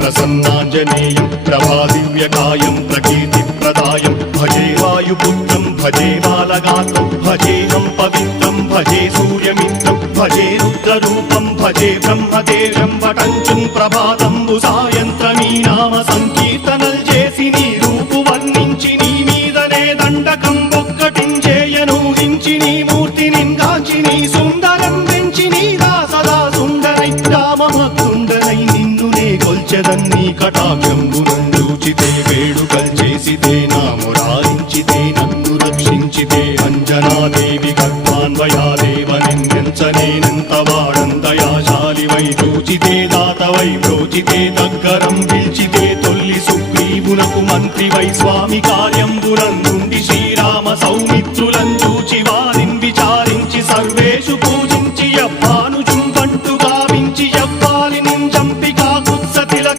ప్రసన్నాంజనేయం ప్రభాదివ్యకాయం ప్రకీర్తిప్రదాయం భజే వాయుపుత్రం భజే బాలగాత్రం భజేహం పవిత్రం భజే సూర్యమిత్రం భజే రుద్రరూపం భజే బ్రహ్మదేవం వటంచుం ప్రభాతంబు సాయంత్రమీ నామ సంకీర్తనల్ చేసి నీ రూపు వర్ణించి నీ మీదనే దండకం ఒక్కటించేయనూహించి నీ మూర్తిని గాంచి నీ సుందరం పెంచి నీ దాసదా సుందరై రామభక్తుండరై నిన్నునే కొల్చెదన్నీ కటాక్షంబునందూచితే వేడుకల్ చేసితే నా మురారించితే నన్ను రక్షించితే అంజనాదేవి గర్భాన్వయాదేవనెంచనేనంత వాడందయాశాలివై చూచితే దాతవై బ్రోచితే దగ్గరం పిల్చితే తొల్లి సుగ్రీవునకు మంత్రివై స్వామి కార్యంబునందుండి శ్రీరామ సౌమిత్రు